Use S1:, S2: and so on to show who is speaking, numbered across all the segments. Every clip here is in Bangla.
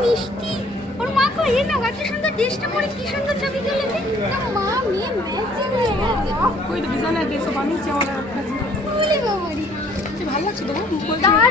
S1: মিষ্টি। ওর মা কই এ না এত সুন্দর ড্রেসটা পরে কি সুন্দর ছবি তুলেছে মা মেয়ে ম্যাচিং হয়ে গেছে
S2: কই তো ডিজাইনার ড্রেস বানিয়েছে আমার
S1: বলি বাবারি
S2: ভালো লাগছে তো
S1: তার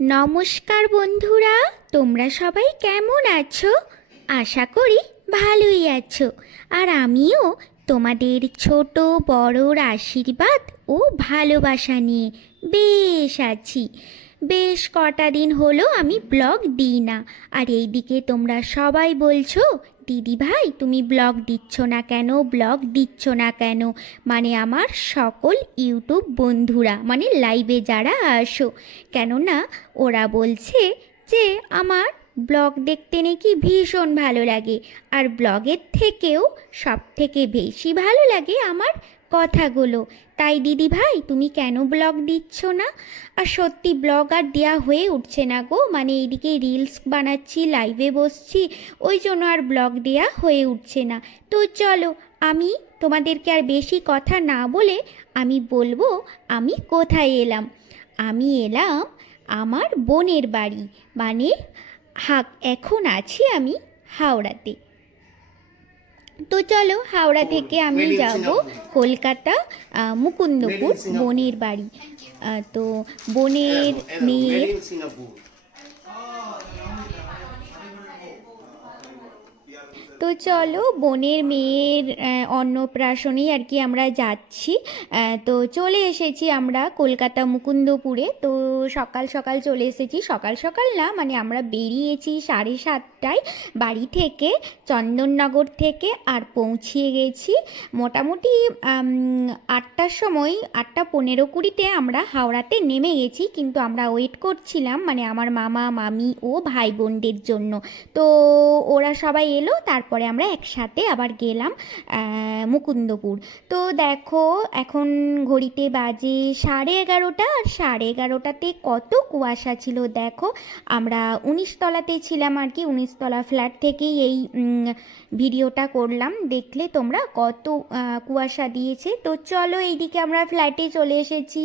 S1: নমস্কার বন্ধুরা, তোমরা সবাই কেমন আছো? আশা করি ভালোই আছো। আর আমিও তোমাদের ছোট, বড়র আশীর্বাদ ও ভালোবাসা নিয়ে বেশ আছি। বেশ কটা দিন হলো আমি ব্লগ দিই না। আর এইদিকে তোমরা সবাই বলছো দিদি ভাই, তুমি ব্লগ দিচ্ছ না কেন? ব্লগ দিচ্ছ না কেন? মানে আমার সকল ইউটিউব বন্ধুরা মানে লাইভে যারা আসো, কেননা ওরা বলছে যে আমার ব্লগ দেখতে নাকি ভীষণ ভালো লাগে, আর ব্লগের থেকেও সব থেকে বেশি ভালো লাগে আমার কথাগুলো। তাই দিদি ভাই, তুমি কেন ব্লগ দিচ্ছ না? আর সত্যি ব্লগ আর দেওয়া হয়ে উঠছে না গো। মানে এইদিকে রিলস বানাচ্ছি লাইভে বসছি, ওই জন্য আর ব্লগ দেওয়া হয়ে উঠছে না। তো চলো, আমি তোমাদেরকে আর বেশি কথা না বলে আমি বলব, আমি কোথায় এলাম? আমি এলাম আমার বোনের বাড়ি। মানে হাক, এখন আছি আমি হাওড়াতে। তো চলো হাওড়া থেকে আমি যাব কলকাতা মুকুন্দপুর বোনের বাড়ি। তো বোনের মেয়ের তো চলো বোনের মেয়ের অন্নপ্রাশনেই আর কি আমরা যাচ্ছি। তো চলে এসেছি আমরা কলকাতা মুকুন্দপুরে। তো সকাল সকাল চলে এসেছি। সকাল সকাল না মানে আমরা বেরিয়েছি সাড়ে সাতটায় বাড়ি থেকে, চন্দননগর থেকে আর পৌঁছিয়ে গেছি। মোটামুটি আটটার সময়, আটটা পনেরো কুড়িতে আমরা হাওড়াতে নেমে গেছি। কিন্তু আমরা ওয়েট করছিলাম মানে আমার মামা, মামি ও ভাই বোনদের জন্য। তো ওরা সবাই এলো, তারপরে আমরা একসাথে আবার গেলাম মুকুন্দপুর। তো দেখো, এখন ঘড়িতে বাজে সাড়ে এগারোটা, আর সাড়ে এগারোটাতে কত কুয়াশা ছিল দেখো। আমরা উনিশতলাতে ছিলাম আর কি উনিশতলা ফ্ল্যাট থেকেই এই ভিডিওটা করলাম। দেখলে তোমরা কত কুয়াশা দিয়েছে। তো চলো এইদিকে আমরা ফ্ল্যাটে চলে এসেছি,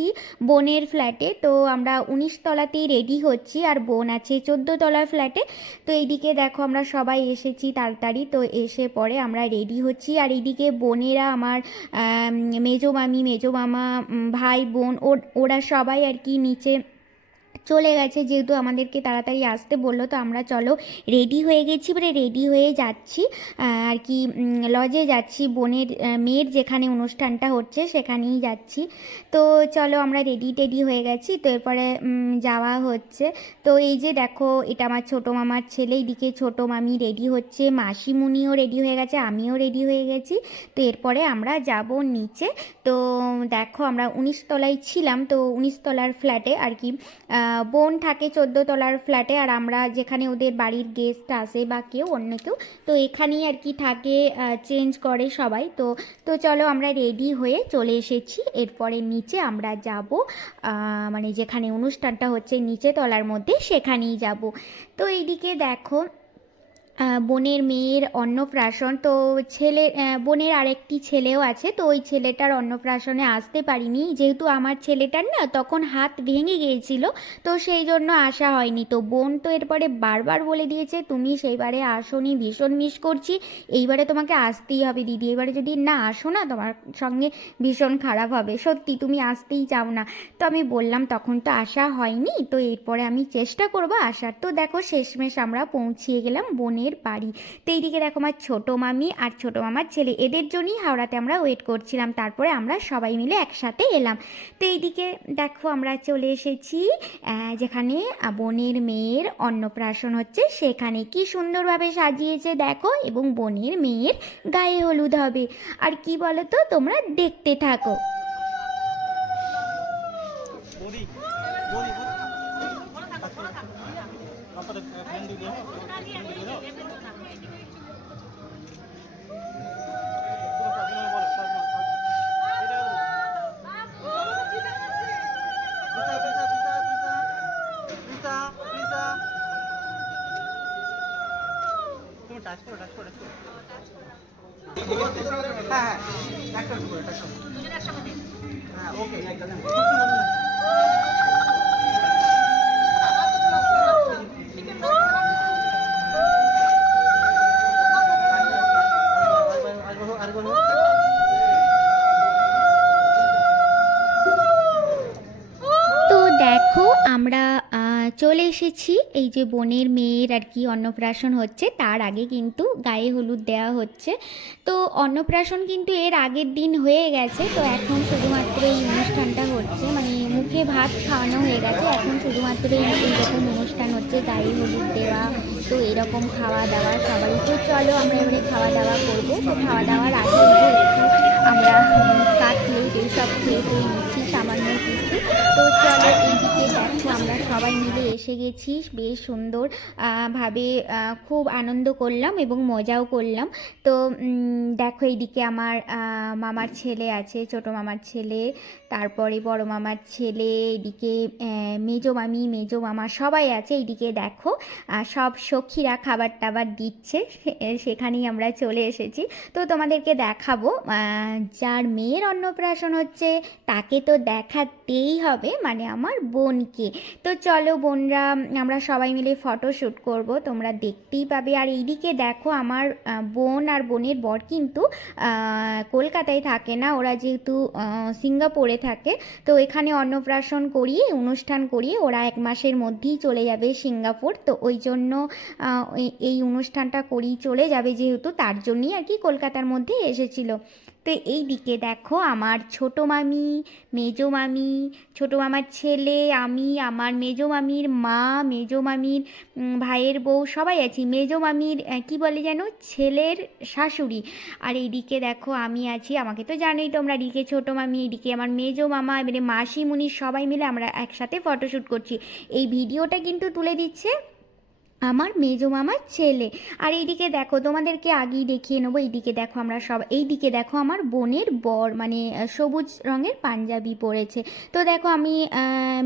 S1: বোনের ফ্ল্যাটে। তো আমরা উনিশতলাতেই রেডি হচ্ছি, আর বোন আছে চোদ্দোতলার ফ্ল্যাটে। তো এইদিকে দেখো আমরা সবাই এসেছি তাড়াতাড়ি। তো এসে পরে আমরা রেডি হচ্ছি। আর এইদিকে বোনেরা আমার আম, মেজো মামি মেজো মামা ভাই বোন ওরা সবাই আর কি নিচে চলে গেছে, যেহেতু আমাদেরকে তাড়াতাড়ি আসতে বলল, তো আমরা চলো রেডি হয়ে গেছি মানে রেডি হয়ে যাচ্ছি। আর কি লজে যাচ্ছি, বোনের মেয়ের যেখানে অনুষ্ঠানটা হচ্ছে সেখানেই যাচ্ছি। তো চলো আমরা রেডি টেডি হয়ে গেছি, তো এরপরে যাওয়া হচ্ছে। তো এই যে দেখো, এটা আমার ছোটো মামার ছেলে এইদিকে ছোটো মামি রেডি হচ্ছে, মাসিমুনিও রেডি হয়ে গেছে, আমিও রেডি হয়ে গেছি। তো এরপরে আমরা যাব নিচে। তো দেখো, আমরা উনিশতলায় ছিলাম, তো উনিশতলার ফ্ল্যাটে আর কি বোন থাকে চোদ্দ তলার ফ্ল্যাটে আর আমরা যেখানে ওদের বাড়ির গেস্ট আসে বা কেউ, অন্য কেউ, তো এখানেই আর কি থাকে চেঞ্জ করে সবাই। তো তো চলো আমরা রেডি হয়ে চলে এসেছি। এরপরে নিচে আমরা যাব মানে যেখানে অনুষ্ঠানটা হচ্ছে নিচে তলার মধ্যে, সেখানেই যাব। তো এইদিকে দেখো বোনের মেয়ের অন্নপ্রাশন, তো ছেলে বোনের আরেকটি ছেলেও আছে, তো ওই ছেলেটার অন্নপ্রাশনে আসতে পারিনি। যেহেতু আমার ছেলেটার না, তখন হাত ভেঙে গিয়েছিল, তো সেই জন্য আসা হয়নি। তো বোন তো এরপরে বারবার বলে দিয়েছে, তুমি সেইবারে আসোনি, ভীষণ মিস করছি। এইবারে তোমাকে আসতেই হবে, দিদি। এবারে যদি না আসো না, তোমার সঙ্গে ভীষণ খারাপ হবে। সত্যি, তুমি আসতেই চাও না। তো আমি বললাম, তখন তো আসা হয়নি, তো এরপরে আমি চেষ্টা করব আসার। তো দেখো, শেষমেশ আমরা পৌঁছিয়ে গেলাম বোনের বোনের বাড়ি। তো এইদিকে দেখো আমার ছোটো মামি আর ছোটো মামার ছেলে। এদের জন্যই হাওড়াতে আমরা ওয়েট করছিলাম। তারপরে আমরা সবাই মিলে একসাথে এলাম। তো এইদিকে দেখো আমরা চলে এসেছি যেখানে বোনের মেয়ের অন্নপ্রাশন হচ্ছে। সেখানে কি সুন্দরভাবে সাজিয়েছে দেখো এবং বোনের মেয়ের গায়ে হলুদ হবে। আর কি বলো তো তোমরা দেখতে থাকো।
S3: বৌদি টাচ করো টাচ করো হ্যাঁ হ্যাঁ। একটা করে একটা হ্যাঁ ওকে একদম
S1: চলে এসেছি। এই যে বোনের মেয়ের আর কি অন্নপ্রাশন হচ্ছে, তার আগে কিন্তু গায়ে হলুদ দেওয়া হচ্ছে। তো অন্নপ্রাশন কিন্তু এর আগের দিন হয়ে গেছে, তো এখন শুধুমাত্র এই অনুষ্ঠানটা হচ্ছে। মানে মুখে ভাত খাওয়ানো হয়ে গেছে, এখন শুধুমাত্র এই এইরকম অনুষ্ঠান হচ্ছে, গায়ে হলুদ দেওয়া, তো এরকম খাওয়া দাওয়া সবাই। তো চলো আমরা এবারে খাওয়া দাওয়া করব। তো খাওয়া দাওয়ার আগে আমরা কাটলেট এইসব খেয়ে নিচ্ছি, সামান্য কিছু তো চলো এইদিকে দেখো আমরা সবাই মিলে এসে গেছি, বেশ সুন্দর ভাবে খুব আনন্দ করলাম এবং মজাও করলাম। তো দেখো এইদিকে আমার মামার ছেলে আছে, ছোট মামার ছেলে, তারপরে বড় মামার ছেলে এদিকে মেজো মামি, মেজো মামা সবাই আছে, এইদিকে দেখো সব সখীরা খাবার টাবার দিচ্ছে সেখানেই আমরা চলে এসেছি। তো তোমাদেরকে দেখাবো যার মেয়ের অন্নপ্রাশন হচ্ছে, তাকে তো দেখাতেই হবে মানে আমার বোনকে। তো চলো বোনরা, আমরা সবাই মিলে ফটো শ্যুট করব, তোমরা দেখতেই পাবে। আর এইদিকে দেখো আমার বোন আর বোনের বর কিন্তু কলকাতায় থাকে না। ওরা যেহেতু সিঙ্গাপুরে থাকে, তো এখানে অন্নপ্রাশন করিয়ে, অনুষ্ঠান করিয়ে ওরা এক মাসের মধ্যেই চলে যাবে সিঙ্গাপুর। তো ওই জন্য এই- অনুষ্ঠানটা করেই চলে যাবে যেহেতু তার জন্যই আর কি কলকাতার মধ্যে এসেছিল। তো এই দিকে দেখো আমার ছোটো মামি, মেজো মামি, ছোটো মামার ছেলে, আমি, আমার মেজো মামির মা, মেজো মামির ভাইয়ের বউ, সবাই আছি। মেজো মামির কি বলে যেন? ছেলের শাশুড়ি। আর এইদিকে দেখো আমি আছি। আমাকে তো জানোই তোমরা এদিকে ছোটো মামি, এদিকে আমার মেজো মামা, এবারে মাসিমুনি সবাই মিলে আমরা একসাথে ফটোশ্যুট করছি। এই ভিডিওটা কিন্তু তুলে দিচ্ছে আমার মেজো মামার ছেলে। আর এইদিকে দেখো, তোমাদেরকে আগেই দেখিয়ে নেব, এইদিকে দেখো আমরা সব, এইদিকে দেখো আমার বোনের বর মানে সবুজ রঙের পাঞ্জাবি পরেছে। তো দেখো আমি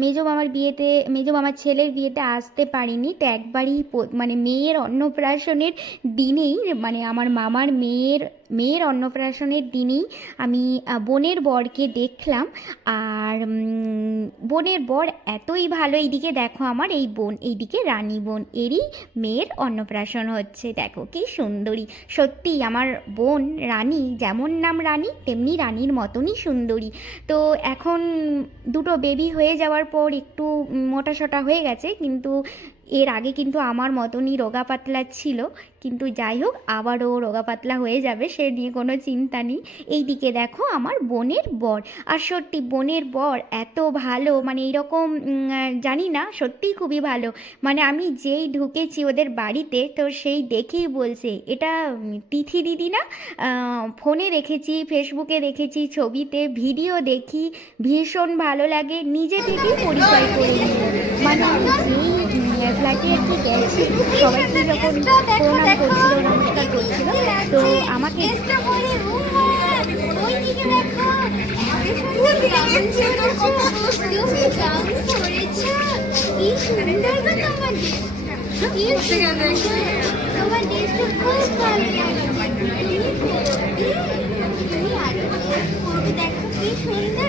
S1: মেজো মামার বিয়েতে, মেজো মামার ছেলের বিয়েতে আসতে পারিনি, তো একবারই মানে মেয়ের অন্নপ্রাশনের দিনেই মানে আমার মামার মেয়ের মেয়ের অন্নপ্রাশনের দিনেই আমি বোনের বরকে দেখলাম। আর বোনের বর এতই ভালো, এইদিকে দেখো আমার এই বোন, এইদিকে রানী বোন, এরই মেয়ের অন্নপ্রাশন হচ্ছে। দেখো কি সুন্দরী। সত্যি আমার বোন রানী, যেমন নাম রানী, তেমনি রানীর মতনই সুন্দরী। তো এখন দুটো বেবি হয়ে যাওয়ার পর একটু মোটাসোটা হয়ে গেছে, কিন্তু এর আগে কিন্তু আমার মতনই রোগা পাতলা ছিল, কিন্তু যাই হোক আবারও রোগা পাতলা হয়ে যাবে সে নিয়ে কোনো চিন্তা নেই। এই দিকে দেখো আমার বোনের বর। আর সত্যি বোনের বর এত ভালো মানে এইরকম জানি না, সত্যিই খুবই ভালো। মানে আমি যেই ঢুকেছি ওদের বাড়িতে, তো সেই দেখেই বলছে, এটা তিথি দিদি না? ফোনে দেখেছি, ফেসবুকে দেখেছি, ছবিতে ভিডিও দেখি, ভীষণ ভালো লাগে, নিজে থেকেই পরিচয় করে মানে আমি ফ্ল্যাটে কি গেছি সবাইকে যখন প্রণাম করছিল নমস্কার করছিল তো আমাকে
S4: তোমার ড্রেসটা খুব ভালো লাগে দেখো কি সুন্দর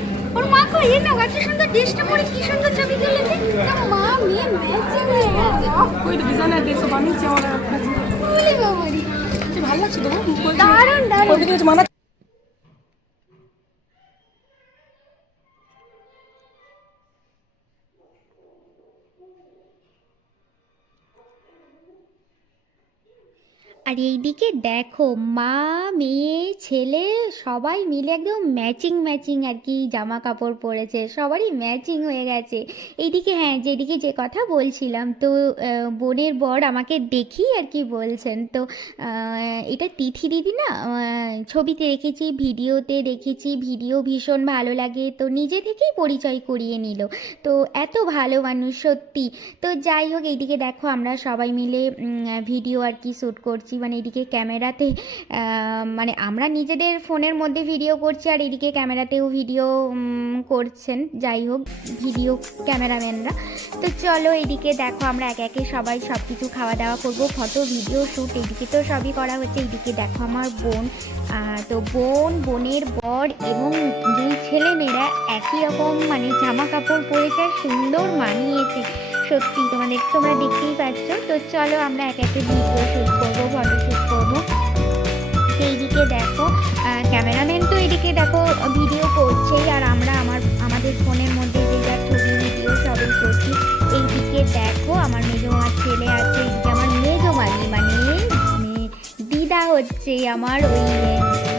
S4: দেখো ছবি তুলে দেখো দেখো দেখো কি মিষ্টি ওর মা কই এ না কত সুন্দর ড্রেসটা পরে কি সুন্দর ছবি তুলেছে। মা মেয়ে ম্যাচিং হয়ে। গেছে
S2: কই তো ডিজাইনার ড্রেস বানিয়েছে আমার
S4: বলে বাবারি।
S2: ভালো লাগছে তো
S4: দারুণ দারুণ।
S1: আর এইদিকে দেখো মা, মেয়ে, ছেলে সবাই মিলে একদম ম্যাচিং ম্যাচিং আর কি জামা কাপড় পরেছে। সবারই ম্যাচিং হয়ে গেছে। এইদিকে হ্যাঁ যেদিকে যে কথা বলছিলাম, তো বোনের বর আমাকে দেখি আর কি বলছেন। তো এটা তিথি দিদি না? ছবিতে দেখেছি ভিডিওতে দেখেছি, ভিডিও ভীষণ ভালো লাগে। তো নিজে থেকেই পরিচয় করিয়ে নিল। তো এত ভালো মানুষ সত্যি। তো যাই হোক, এইদিকে দেখো আমরা সবাই মিলে ভিডিও আর কি শ্যুট করছি। মানে এদিকে ক্যামেরাতে মানে আমরা নিজেদের ফোনের মধ্যে ভিডিও করছি আর এদিকে ক্যামেরাতেও ভিডিও করছেন। যাই হোক ভিডিও ক্যামেরাম্যানরা। তো চলো এদিকে দেখো আমরা একে একে সবাই সব কিছু খাওয়া দাওয়া করব, ফটো ভিডিও শ্যুট এদিকে তো সবই করা হচ্ছে। এদিকে দেখো আমার বোন তো বোন, বোনের বর এবং দুই ছেলে মেয়েরা একই রকম মানে জামা কাপড় পরেছে সুন্দর মানিয়েছে। সত্যি তোমাদের তোমরা দেখতেই পাচ্ছ। তো চলো আমরা এক একে ভিডিও শ্যুট করব। করছেই আর আমরা আমার, আমাদের ফোনের মধ্যে যে যা ছবি ভিডিও সবই করছি, এইদিকে দেখো আমার মেজো ছেলে আছে, এইদিকে আমার মেজো মামি মানে দিদা হচ্ছে, আমার ওই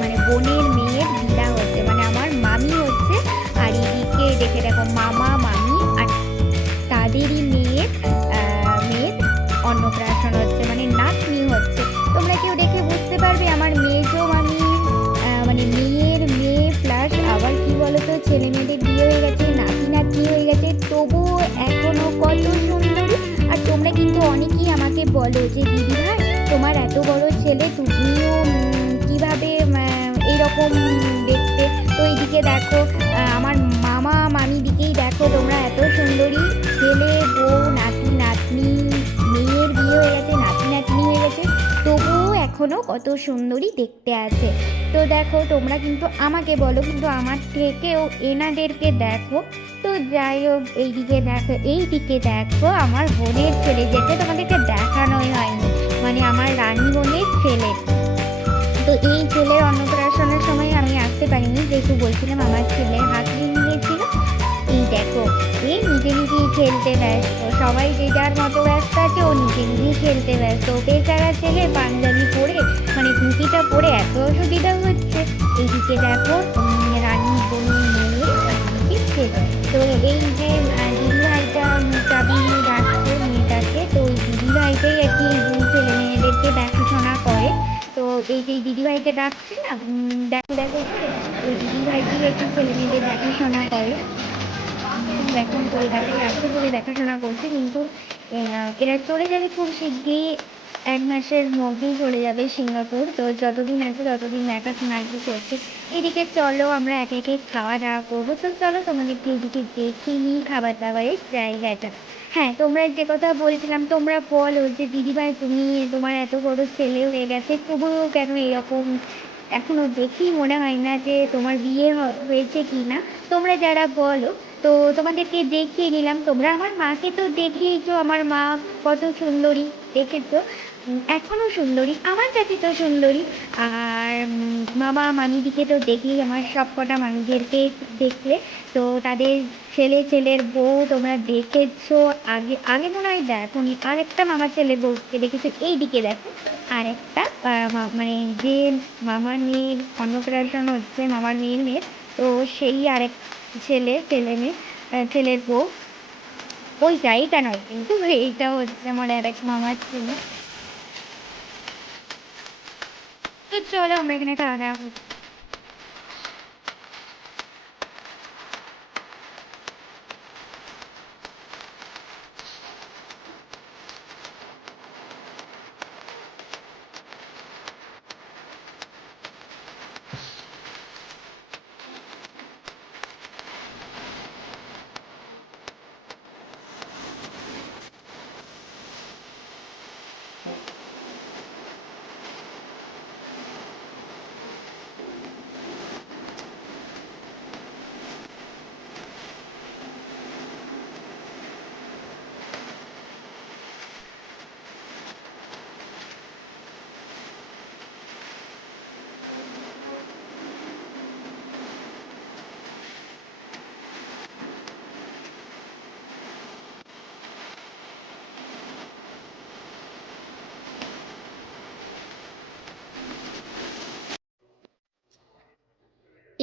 S1: মানে বোনের মেয়ের দিদা হচ্ছে মানে আমার মামি হচ্ছে, আর এদিকে দেখে দেখো মামা, মামি, আর তাদেরই মেয়ের মেয়ের অন্নপ্রাশন হচ্ছে। অনেকেই আমাকে বলো যে, দিদি ভাই, তোমার এত বড় ছেলে, তুমিও কীভাবে এইরকম দেখতে? তো এইদিকে দেখো আমার মামা মামি দিকেই দেখো, তোমরা এত সুন্দরী ছেলে, বউ, নাতি, নাতনি, মেয়ের বিয়ে হয়ে গেছে, নাতি, নাতনি হয়ে গেছে, তবুও এখনও কত সুন্দরী দেখতে আছে। তো দেখো, তোমরা কিন্তু আমাকে বলো, কিন্তু আমার থেকেও এনাদেরকে দেখো। তো যাই হোক, এইদিকে দেখো এইদিকে দেখো, আমার বোনের ছেলে যেটা তোমাদেরকে দেখানোই হয়নি। মানে আমার রানী বোনের ছেলে। তো এই ছেলের অন্নপ্রাশনের সময় আমি আসতে পারিনি, যেহেতু বলছিলাম আমার ছেলে হাত গিয়েছিল এই দেখো, এ নিজে নিজেই খেলতে ব্যস্ত। সবাই যে যার মতো ব্যস্ত আছে, ও নিজে নিজেই খেলতে ব্যস্ত। বেচারা ছেলে পাঞ্জাবি পরে মানে ধুতিটা পরে এত অসুবিধা হচ্ছে। এইদিকে দেখো রানী বোনের মেয়ে ছেলে তো এই যে দিদিভাইটা চাবি রাখছে মেয়েটাকে, তো ওই দিদিভাইটাই আর কি এই ছেলে মেয়েদেরকে দেখাশোনা করে। তো এই যে দিদিভাইকে ডাকছে না দেখো দেখো, ওই দিদিভাইটি একটু ছেলে মেয়েদের দেখাশোনা করে। এখন কলকাতায় আছে বলে দেখাশোনা করছে, কিন্তু এরা চলে যাবে খুব শিগগিরই। এক মাসের মধ্যেই চলে যাবে সিঙ্গাপুর, তো যতদিন আছে ততদিন দেখাশোনা আর কি করছে। এদিকে চলো, আমরা একে একে খাওয়া দাওয়া করব। তো চলো, তোমাদেরকে এদিকে দেখে নিই খাবার দাবারের জায়গাটা। হ্যাঁ তোমরা যে কথা বলছিলাম, তোমরা বলো যে, দিদিভাই, তুমি তোমার এত বড় ছেলে হয়ে গেছে, তবুও কেন এরকম? এখনও দেখি মনে হয় না যে তোমার বিয়ে হয়েছে কি না তোমরা যারা বলো তো তোমাদেরকে দেখিয়ে নিলাম। তোমরা আমার মাকে তো দেখিয়েছো আমার মা কত সুন্দরী দেখেছ? উম, এখনও সুন্দরী আমার কাছে তো সুন্দরী। আর মামা মামিদিকে তো দেখি আমার সব কটা মামিদেরকে দেখলে। তো তাদের ছেলে ছেলের বউ তোমরা দেখেছ আগে আগে মনে হয় দেখো আরেকটা মামার ছেলের বউকে দেখেছ এই দিকে দেখো। আরেকটা মানে যে মামার মেয়ের অন্নপ্রাশন হচ্ছে মামার মেয়ের মেয়ে তো সেই আরেক ছেলে ছেলে মেয়ে ছেলের বউ ওইটা এইটা নয় কিন্তু এইটা হচ্ছে আমার আর এক মামার ছেলে তো চলো আমরা এখানে খাওয়া দাওয়া করি।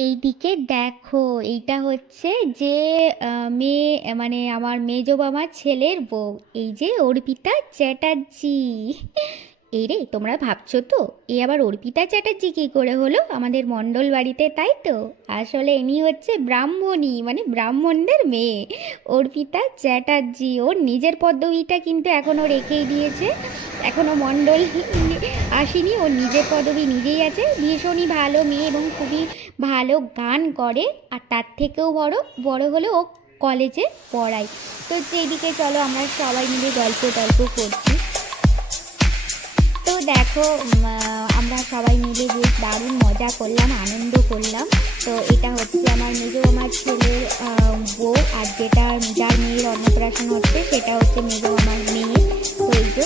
S1: এইদিকে দেখো, এইটা হচ্ছে যে মেয়ে মানে আমার মেজো বাবার ছেলের বউ। এই যে অর্পিতা চ্যাটার্জি। এই রে, তোমরা ভাবছ তো? এ আবার অর্পিতা চ্যাটার্জি কী করে হলো? আমাদের মণ্ডল বাড়িতে, তাই তো? আসলে ইনি হচ্ছে ব্রাহ্মণী মানে ব্রাহ্মণদের মেয়ে। অর্পিতা চ্যাটার্জি, ওর নিজের পদবিটা কিন্তু এখনও রেখেই দিয়েছে। এখনও মণ্ডল আসেনি, ওর নিজের পদবি নিজেই আছে। ভীষণই ভালো মেয়ে এবং খুবই ভালো গান করে। আর তার থেকেও বড় বড় হলে ও কলেজে পড়ায়। তো সেইদিকে চলো, আমরা সবাই মিলে গল্প টল্প করছি। দেখো আমরা সবাই মিলে বেশ দারুণ মজা করলাম, আনন্দ করলাম। তো এটা হচ্ছে আমার মেজো আমার ছেলের বউ, আর যেটা যার মেয়ের অন্নপ্রাশন হচ্ছে, সেটা হচ্ছে মেজো আমার মেয়ে। তো